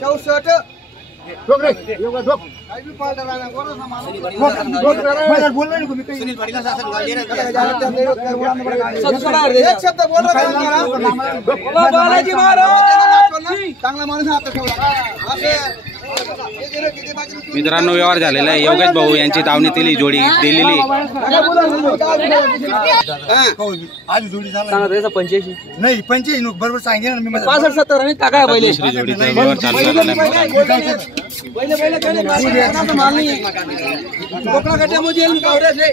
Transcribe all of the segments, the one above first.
64 ठोक रे योगा ठोक काय बी पालटा राहणार कोण बोल नाही तुम्ही काही सुनील पाटील शासन गाली रे एक शब्द बोल बालाजी महाराज चांगला माणूस आता ठेवला मित्रांनो व्यवहार झालेला आहे। योगेश भाऊ यांची दावणीतील जोडी दिलेली आज जोडी झाला सांगा त्याचा 85 नाही 85 बरोबर सांगितलं ना मी 65 70 आणि टाका पहिले दुसरी जोडीचा व्यवहार चालू झालेला आहे। पहिले माल नाही कोकणा कट्यामध्ये येईल कावड्याचे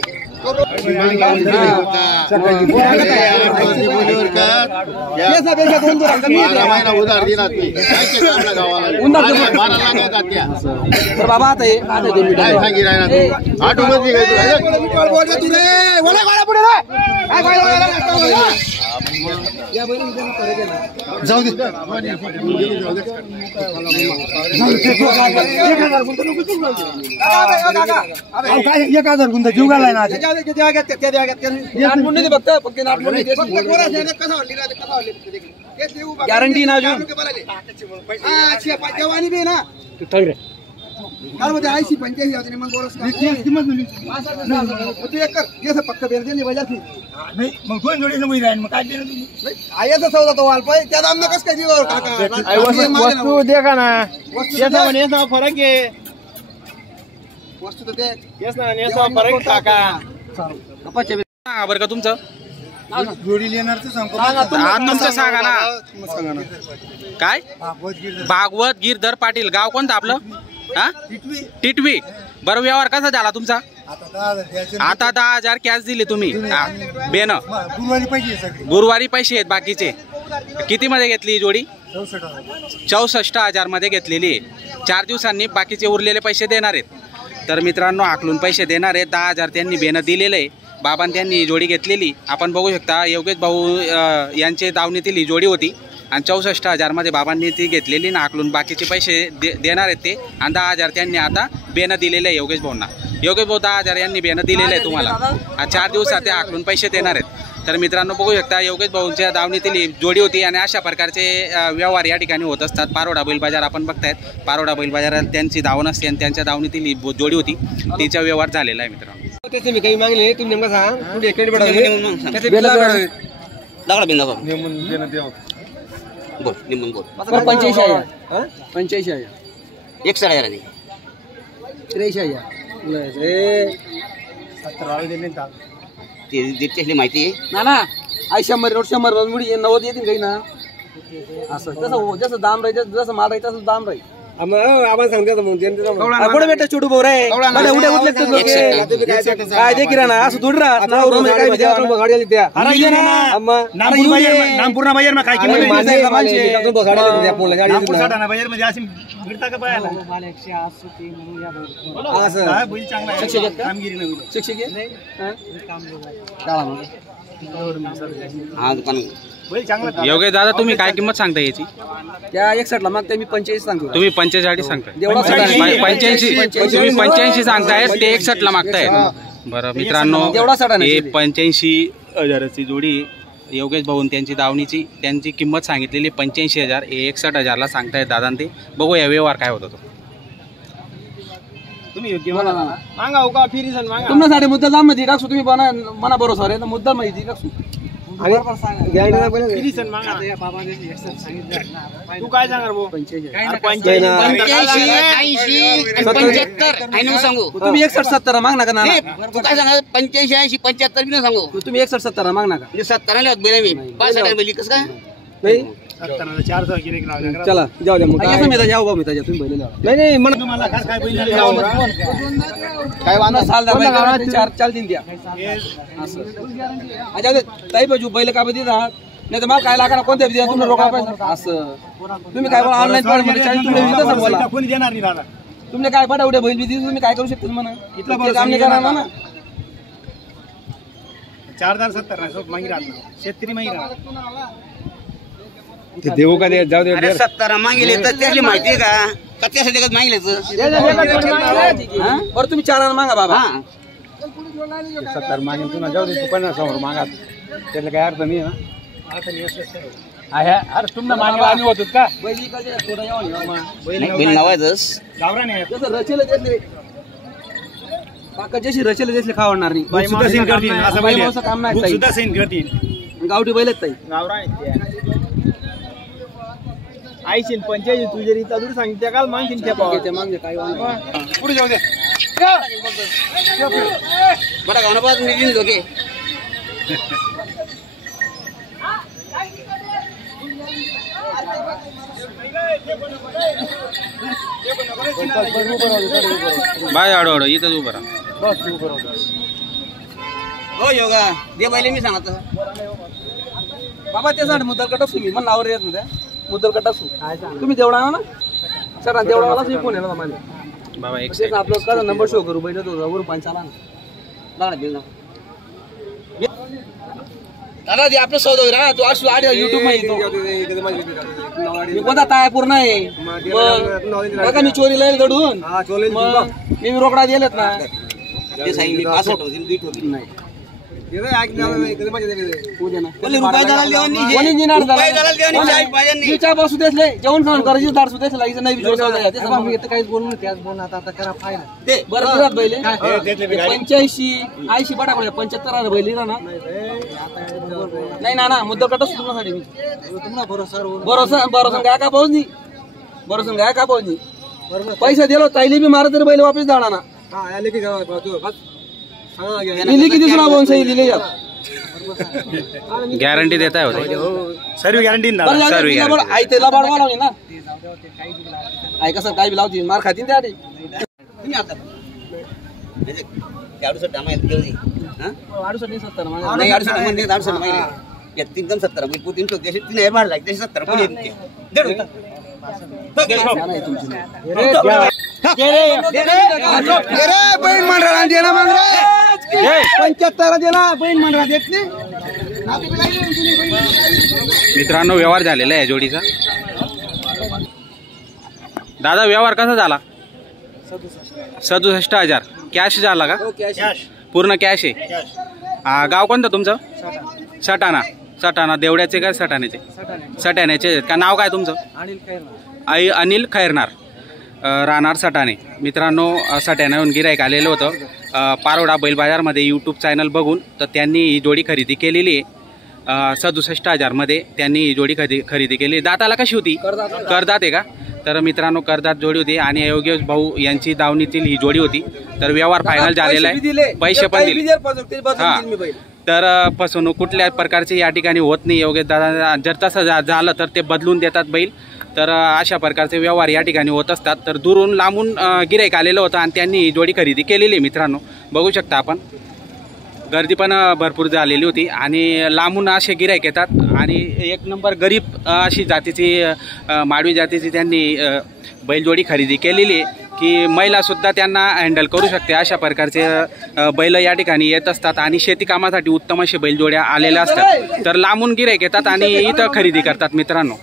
बाबा आता जाऊ दे काय 1000 गुंत जीव घालाय ना गॅरंटी ना जवानी बी ना ऐसी 85 मग पक्का बेर वजह नाही मग दोन जोडीचं मुली राहील मग काय आयाचा सौदा तो वालपाय त्या दाम कसं काय दिलं वस्तू देखा ना याचा फरक आहे वस्तू तर ते फरक टाका सांगा बरं का तुमचं जोडी लेणारच सांगतो तुमचं सांगा ना काय भागवत गिरधर पाटील गाव कोणतं आपलं हा टिटवी बरं व्यवहार कसा झाला तुमचा आता 10,000 कॅश दिली तुम्ही बेन गुरुवारी पैसे आहेत बाकीचे किती मध्ये घेतली ही जोडी 64,000 मध्ये घेतलेली 4 दिवसांनी बाकीचे उरलेले पैसे देणार आहेत। तर मित्रांनो आकलून पैसे देणार आहेत 10,000 त्यांनी बेन दिलेलं आहे बाबांनी त्यांनी ही जोडी घेतलेली आपण बघू शकता। योगेश भाऊ यांचे दावणीतील ही जोडी होती आणि 64,000 मध्ये बाबांनी ती घेतलेली ना आकलून बाकीचे पैसे देणार आहेत ते आणि 10,000 त्यांनी आता बेन दिलेले आहे योगेश भाऊंना। योगेश भाऊ 10,000 यांनी बेन दिलेले आहे तुम्हाला 4 दिवसात ते आकलून पैसे देणार आहेत। तर मित्रांनो बघू शकता योगेश भाऊंच्या दावणीतील जोडी होती आणि अशा प्रकारचे व्यवहार या ठिकाणी होत असतात। पारोडा बैल बाजार आपण बघतायत पारोडा बैल बाजारात त्यांची दावण असते आणि त्यांच्या दावणीतील जोडी होती तिचा व्यवहार झालेला आहे मित्रांनो। मी काही मागले तुम्ही नेमका सांग कुठे एकडे दागडा बिंदा बोल निमन बोल 85 आहे 85 आहे 61,000 आधी 83 आहे ते दिसली माहिती आहे ना 100 मुडी 90 येतील काही ना असं जसं दाम राहील जसं माल राहील तसं दाम राहील आपण सांगतो कुठे भेटत छोटू भाऊ रे उद्या उठले काय दे किराणा असं थोडी योगेश दादा तुम्ही काय किंमत सांगता याची त्या 61 ला मागताय मी 85 सांगतो तुम्ही 45 सांगताय 85 तुम्ही 85 सांगताय ते 61 ला मागताय बरं मित्रांनो हे 85,000ची जोडी योगेश भाऊन त्यांची दावणीची त्यांची किंमत सांगितलेली 85,000 हे 61,000 ला सांगतायत दादा ते बघू या व्यवहार काय होता तो तुम्ही योग्य मागा हो का फिरीसन मागा तुमच्यासाठी मुद्दा दाम मध्ये टाकू तुम्ही मना भरोसा रे मुद्दा माहिती टाकू तू काय सांगणार भाऊ 85 75 सांगू तुम्ही 61 70 माग नका ना तू काय सांगणार 85 80 75 बी सांगू तुम्ही 61 70 माग नका म्हणजे 70 आले होत मी 65 मिली कसं काय नाही 400 गिरेक लावला चला जाऊ द्या मग कसं मी जाऊ भाऊ मी तुम्ही बैल नाही नाही मला तुम्हाला काय बैल काय वांदा साल दा 4 दिन द्या असं अच्छा ताई बाजू बैल का बदी राहत नाही तर मला काय लागणार कोणत्या द्या तुम्ही रोका पैसा असं तुम्ही काय बोला ऑनलाईन पाड मध्ये 40 तुम्ही तसं बोला कोणी देणार नाही दादा तुम्ही काय पाठा उद्या बैल बी तुम्ही काय करू शकता म्हणा इतकं काम नाही करणार ना 4,070 ना सोप मागी राहत शेतकरी मागी राहत ते देऊ का दे जाऊ दे 70 मागिले तर त्याची माहिती आहे का त्यासाठी का मागिलेच बरं तुम्ही 4 मागा बाबा 70 मागे तुला जाऊ दे तू 50 समोर मागा त्याला काय अर्थ नाही ना अरे तुमना मागे आम्ही होतो का बैली का जे थोडा यावं ना मग. बैल नावायचंच गावरा नाही जसं रचेले देतले काका जशी रचेले देतले खावणार नाही बाई सुद्धा सीन करतील असं बाई बैल माणसं काम नाही ताई. सुद्धा सीन करतील गावठी बैल आहेत ताई. गावरा आईशील 85 तुझ्या रीता दूर सांगते काल मागशील त्या ते मागचे काय वांग. पुढे जाऊ दे बडा गावना पास निघून ओके बाय आडो इथंच उभं राहा. हो योगा दे बैल मी सांगतो बाबा त्यासाठी मुद्दल कटा तुम्ही मला नावर येत नाही मुद्दल कटा तुम्ही तेवढा आणा ना सर तेवढा मला फोन आहे ना मला बाबा एक तेच आपलं कसा नंबर शो करू बैठत होता वर पंचाला ना लागणार बिल ना दादा ते आपलं सौदा होईल ना तू असू आठ युट्यूब मध्ये मी कोणता ताय पूर्ण आहे बघा मी चोरी लाईल घडून मी रोकडा दिलेत ना ते सांगितलं मी 65 होतील बीट होतील नाही रुपये दलाल देवानी बसू देसले जेवण खाऊन करायची दाड सुद्धा नाही काहीच बोलून त्याच बोलून आता करा फायदा बरं दिलात बैले 85-80 बटा 75 बैली ना नाही ना मुद्दा कटा सुटण्यासाठी मी तुम्हाला भरोसा काय का पाऊस नाही भरोसा काय का पाऊस नाही पैसा दिलो ताईली बी मारा तरी बैल वापस जाणार ना किती सुना बोन सही दिले गॅरंटी देत आहे होते सर्व गॅरंटी आई त्याला बाळवा लावली ना आई कसं काय बी लावती मार खाती त्या एकदम 70 370 भाड लागते 70 कोणी बहीण मंडळा देना मग रे 75 देना बहीण मंडळा देत नाही. मित्रांनो व्यवहार झालेला आहे जोडीचा. दादा व्यवहार कसा झाला 67,000 कॅश झाला का पूर्ण कॅश आहे. गाव कोणतं तुमचं सटाणा देवड्याचे का सटाण्याचे सटाण्याचे का नाव काय तुमचं अनिल खैरनार राहणार सटाणे. मित्रांनो सटाण्याहून गिराईक आलेलं होतं पारोडा बैल बाजारमध्ये यूट्यूब चॅनल बघून तर त्यांनी ही जोडी खरेदी केलेली आहे 67,000 मध्ये त्यांनी ही जोडी खरेदी केली. दाताला कशी होती करदात आहे का तर मित्रांनो करदात जोडी होती आणि योगेश भाऊ यांची दावणीतील ही जोडी होती. तर व्यवहार फायनल झालेला आहे पैसे पण दिले हा तर फसवणूक कुठल्या प्रकारची या ठिकाणी होत नाही. योगेश दादा जर तसं झालं तर ते बदलून देतात बैल. तर अशा प्रकारचे व्यवहार या ठिकाणी होत असतात. तर दुरून लांबून गिराईक आलेलं होतं आणि त्यांनी ही जोडी खरेदी केलेली मित्रांनो बघू शकता आपण. गर्दी पण भरपूर झालेली होती आणि लांबून असे गिराईक येतात आणि एक नंबर गरीब अशी जातीची माडवी जातीची त्यांनी बैलजोडी खरेदी केलेली आहे की महिलासुद्धा त्यांना हँडल करू शकते. अशा प्रकारचे बैल या ठिकाणी येत असतात आणि शेती कामासाठी उत्तम असे बैलजोड्या आलेल्या असतात. तर लांबून गिराईक येतात आणि इथं खरेदी करतात मित्रांनो.